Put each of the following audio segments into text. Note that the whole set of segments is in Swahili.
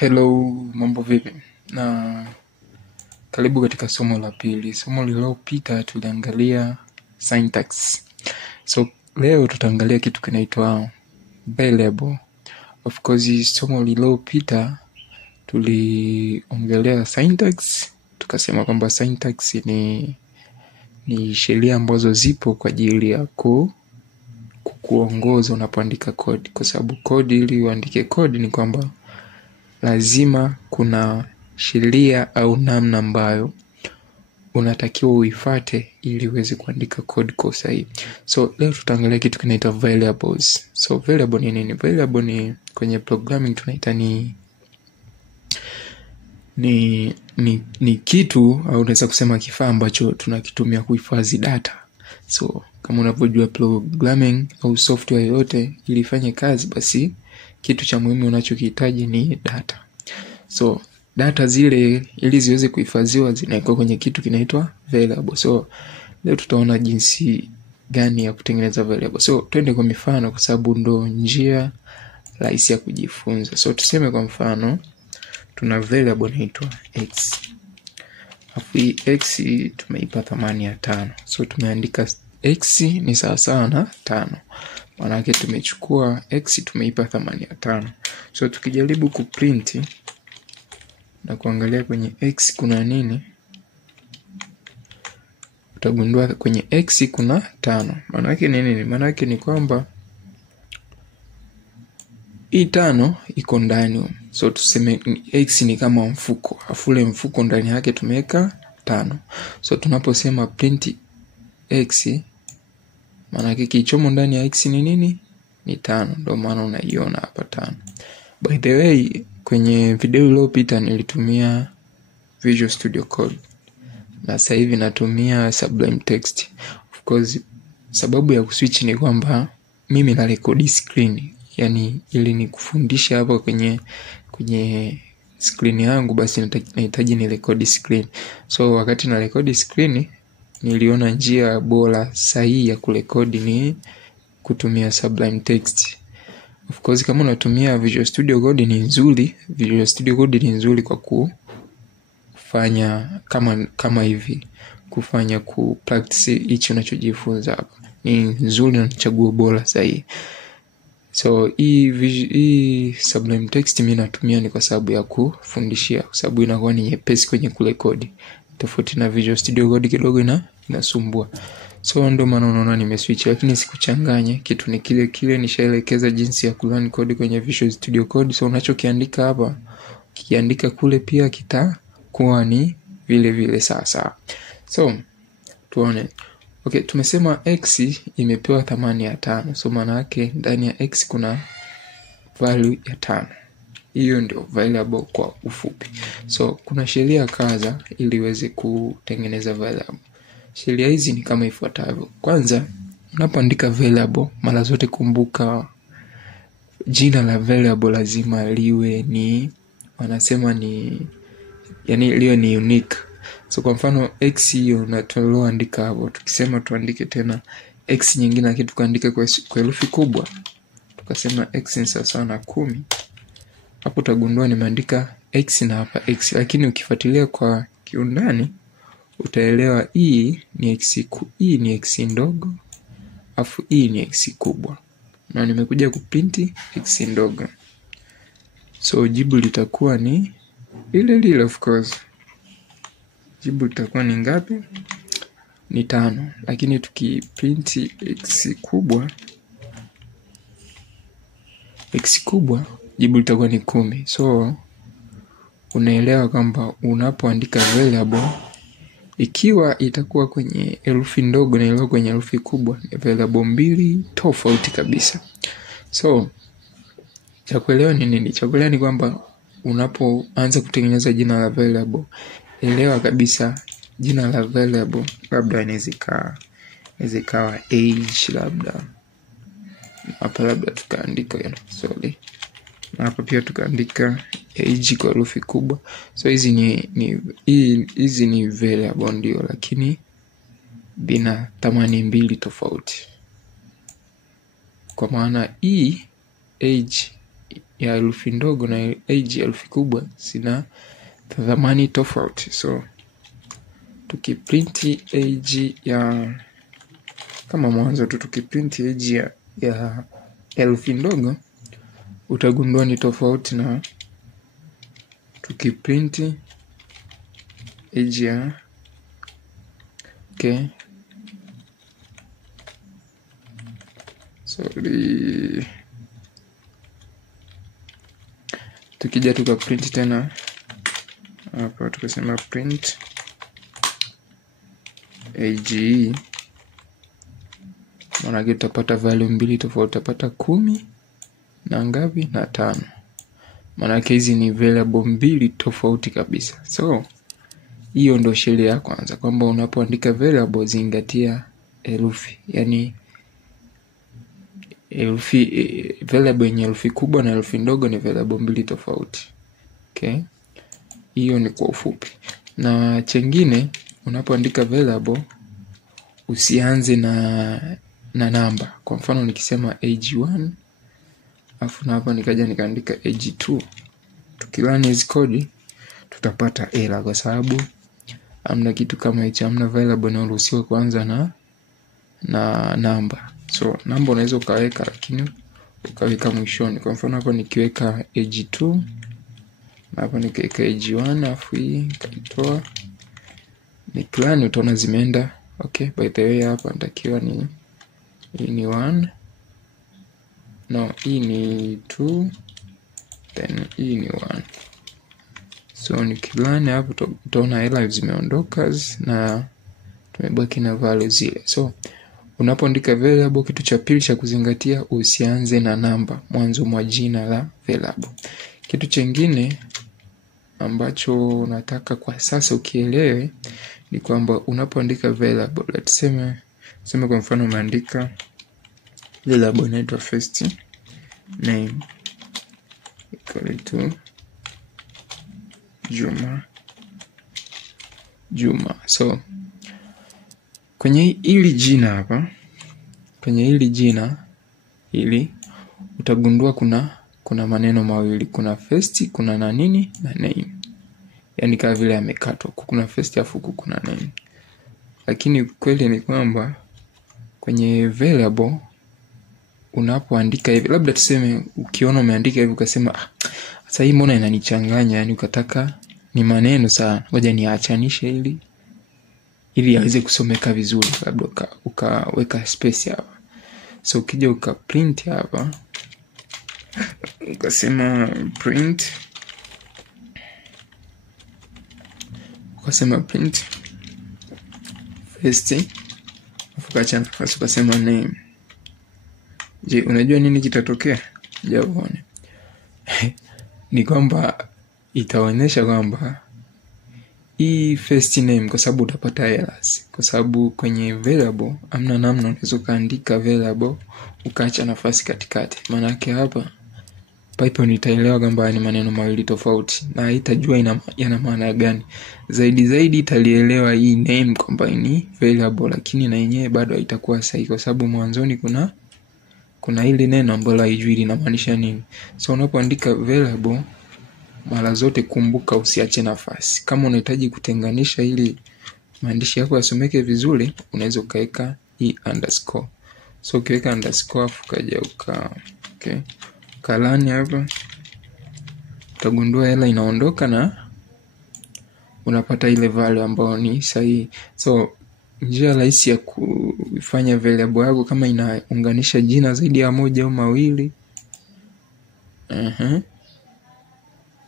Hello, mambo vipi? Na karibu katika somo la pili. Somo lililopita tuliangalia syntax. So leo tutaangalia kitu kinaitwa variable. Of course somo lililopita tuliongelea syntax. Tukasema kwamba syntax ni sheria ambazo zipo kwa ajili ya kukuongoza unapoandika code, kwa sababu code, ili uandike code ni kwamba lazima kuna sheria au namna ambayo unatakiwa uifuate ili uweze kuandika code kwa usahihi. So leo tutaangalia kitu kinaitwa variables. So variable ni nini? Variable ni kwenye programming tunaita ni kitu, au unaweza kusema kifaa ambacho tunakitumia kuhifadhi data. So kama unavyojua programming au software yote ili ifanye kazi, basi kitu cha muhimu unachokihitaji ni data. So data zile ili ziweze kuhifadhiwa zinawekwa kwenye kitu kinaitwa variable. So leo tutaona jinsi gani ya kutengeneza variable. So twende kwa mifano kwa sababu ndo njia rahisi ya kujifunza. So tuseme kwa mfano tuna variable inaitwa x. Afu hii x tumeipa thamani ya 5. So tumeandika x ni sawa na 5. Maana yake tumechukua x tumeipa thamani ya 5. So tukijaribu kuprint na kuangalia kwenye x kuna nini, utagundua kwenye x kuna 5. Maana yake ni nini? Maana yake ni kwamba hii 5 iko ndani. So tuseme x ni kama mfuko, afu ule mfuko ndani yake tumeweka 5. So tunaposema print x, maana yake kilichomo ndani ya x ni nini? Ni 5. Ndio maana unaiona hapa 5. By the way, kwenye video iliyopita nilitumia Visual Studio Code na sasa hivi natumia Sublime Text. Of course sababu ya kuswitch ni kwamba mimi na record screen, yani ili nikufundisha hapa kwenye screen yangu, basi nahitaji ni record screen. So wakati na record screen niliona njia bora sahihi ya kurekodi ni kutumia Sublime Text. Of course kama unatumia Visual Studio Code ni nzuri. Visual Studio Code ni nzuri kwa kufanya kama hivi, kufanya practice hicho unachojifunza hapa. Ni nzuri na chaguo bora sahihi. So hii Sublime Text mimi natumia ni kwa sababu ya kufundishia, kwa sababu inakuwa ni nyepesi kwenye kurekodi. Tofauti na Visual Studio Code kidogo inasumbua. So ndo maana unaona nimeswitch, lakini sikuchanganye. Kitu ni kile nishaelekeza jinsi ya kurun code kwenye Visual Studio Code. So unachokiandika hapa kiandika kule pia kitakuwa ni vile sasa. So tuone. Okay, tumesema x imepewa thamani ya 5. So maana yake ndani ya x kuna value ya 5. Hiyo ndio variable kwa ufupi. So kuna sheria kadhaa ili iweze kutengeneza variable. Sheria hizi ni kama ifuatavyo. Kwanza, unapoandika variable mara zote kumbuka jina la variable lazima liwe wanasema yani liwe ni unique. So kwa mfano x hiyo tunaloandika hapo, tukisema tuandike tena x nyingine lakini tukaandika kwa herufi kubwa, tukasema x ni sawa na 10, hapo utagundua nimeandika x na hapa x, lakini ukifuatilia kwa kiundani utaelewa hii ni x ndogo afu hii ni x kubwa, na nimekuja kuprint x ndogo. So jibu litakuwa ni ile of course. Jibu litakuwa ni ngapi? Ni 5. Lakini tukiprint x kubwa jibu litakuwa ni 10. So unaelewa kwamba unapoandika variable, ikiwa itakuwa kwenye herufi ndogo na ile kwenye herufi kubwa, ni variable mbili tofauti kabisa. So cha kuelewa ni nini? Cha kuelewa ni kwamba unapoanza kutengeneza jina la variable, elewa kabisa jina la variable labda inaweza ikawa age, labda hapa tukaandika hapa pia tukaandika age kwa herufi kubwa. So hizi ni variable ndio, lakini bina thamani mbili tofauti. Kwa maana age ya herufi ndogo na age ya herufi kubwa zina thamani tofauti. So tukiprint age ya kama mwanzo tu, tukiprint age ya herufi ndogo utagundua ni tofauti na tukiprint age ya tukija tukaprint tena hapa tukasema print age, maana tutapata value mbili tofauti, tutapata 10 na ngapi na 5. Maana hizi ni variable mbili tofauti kabisa. So hiyo ndio sheria ya kwanza, kwamba unapoandika variable zingatia herufi. Yani variable yenye herufi kubwa na herufi ndogo ni variable mbili tofauti. Hiyo ni kwa ufupi. Na chengine, unapoandika variable usianze na namba. Kwa mfano nikisema age 1 afu na hapa nikaja nikaandika age 2, tukirun hizi code tutapata error kwa sababu hamna kitu kama hicho, hamna variable inayoruhusiwa kuanza na namba. So namba unaweza ukaweka, lakini ukaweka mwishoni. Kwa mfano hapa nikiweka age 2 na hapa nikiweka age 1 afu hii nikaitoa nikirun, utaona zimeenda. By the way hapa natakiwa hii ni 1, no hii ni 2, then hii ni 1. So nikirun hapo utaona error zimeondoka na tumebaki na value zile. So unapoandika variable, kitu cha pili cha kuzingatia, usianze na namba mwanzo mwa jina la variable. Kitu kingine ambacho nataka kwa sasa ukielewe ni kwamba unapoandika variable, let's sema kwa mfano umeandika variable inaitwa first name equal to Juma. So kwenye hili jina hapa, kwenye hili jina hili utagundua kuna maneno mawili, kuna first, kuna na nini na name. Yani kama vile amekatwa, kuna first afu kuna name. Lakini kweli ni kwamba kwenye variable unapoandika hivi, labda tuseme ukiona umeandika hivi ukasema sasa hii mbona inanichanganya, yani ukataka ni maneno sana, ngoja niachanishe ili yaweze kusomeka vizuri, labda ukaweka space hapa. So ukija ukaprint hapa ukasema print first afu kacha nafasi ukasema name. Je, unajua nini kitatokea? Jawaone. Ni kwamba itaonyesha kwamba hii first name, kwa sababu utapata errors, kwa sababu kwenye variable amna namna unaweza kaandika variable ukaacha nafasi katikati. Maana yake hapa Python itaelewa kwamba ni maneno mawili tofauti na haitajua yana maana gani. Zaidi italielewa hii name kwamba ni variable, lakini na yenyewe bado haitakuwa sahihi kwa sababu mwanzoni kuna ile neno ambalo haijui linamaanisha nini. So unapoandika variable mara zote kumbuka usiache nafasi. Kama unahitaji kutenganisha ili maandishi yako yasomeke vizuri, unaweza ukaweka hii underscore. So ukiweka underscore afu kaja kalani hapa, utagundua error inaondoka na unapata ile value ambayo ni sahihi. So njia rahisi ya kufanya variable yako kama inaunganisha jina zaidi ya moja au mawili,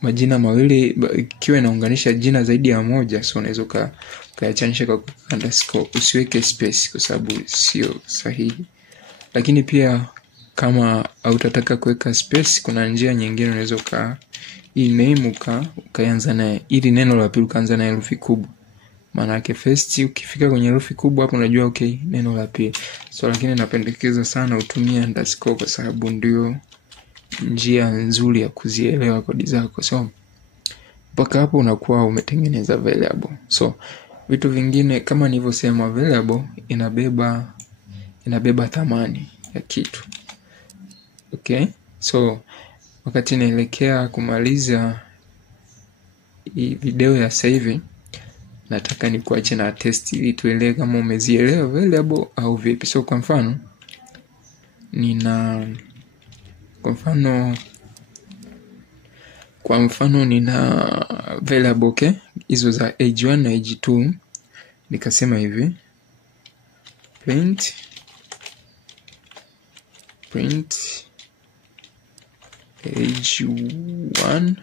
majina mawili ikiwa inaunganisha jina zaidi ya moja, so unaweza ukayachanisha kwa underscore, usiweke space kwa sababu sio sahihi. Lakini pia kama hautataka kuweka space, kuna njia nyingine, unaweza hii name ukaanza na ili neno la pili ukaanza na herufi kubwa. Maana yake first ukifika kwenye herufi kubwa hapo unajua neno la pili. So lakini napendekeza sana utumie underscore kwa sababu ndio njia nzuri ya kuzielewa kodi zako. So mpaka hapo unakuwa umetengeneza variable. So vitu vingine kama nilivyosema, variable inabeba thamani ya kitu. So wakati naelekea kumaliza hii video ya sasa hivi, nataka nikuache na test ili tuelewe kama umezielewa variable au vipi. So kwa mfano nina variable, okay, hizo za age 1 na age 2. Nikasema hivi, print age 1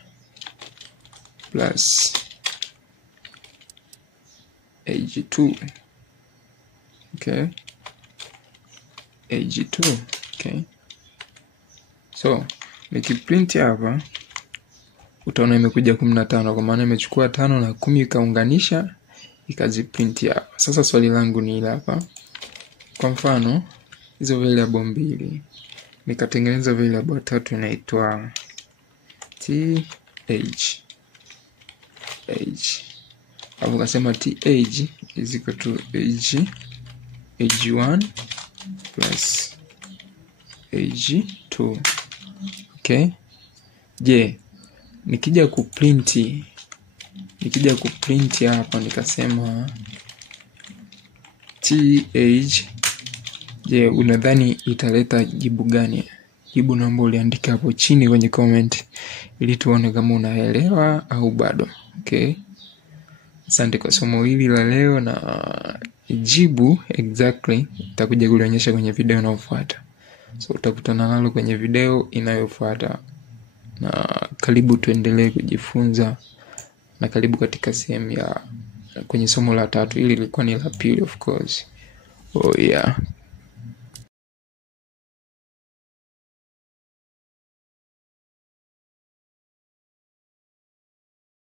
plus age 2. Okay, age 2. Okay, so nikiprint hapa utaona imekuja 15, kwa maana imechukua 5 na 10 ikaunganisha ikaziprint hapa. Sasa swali langu ni hili hapa. Kwa mfano hizo variable mbili, nikatengeneza variable tatu inaitwa age. Hapo kasema age is equal to age 1 plus age 2. Okay, je, nikija kuprint hapa nikasema age, je, unadhani italeta jibu gani? Jibu naomba uliandika hapo chini kwenye comment ili tuone kama unaelewa au bado. Okay, asante kwa somo hili la leo, na jibu exactly nitakuja kulionyesha kwenye video inayofuata. So utakutana nalo kwenye video inayofuata, na karibu tuendelee kujifunza, na karibu katika sehemu ya kwenye somo la 3. Hili lilikuwa ni la pili of course. Oh yeah.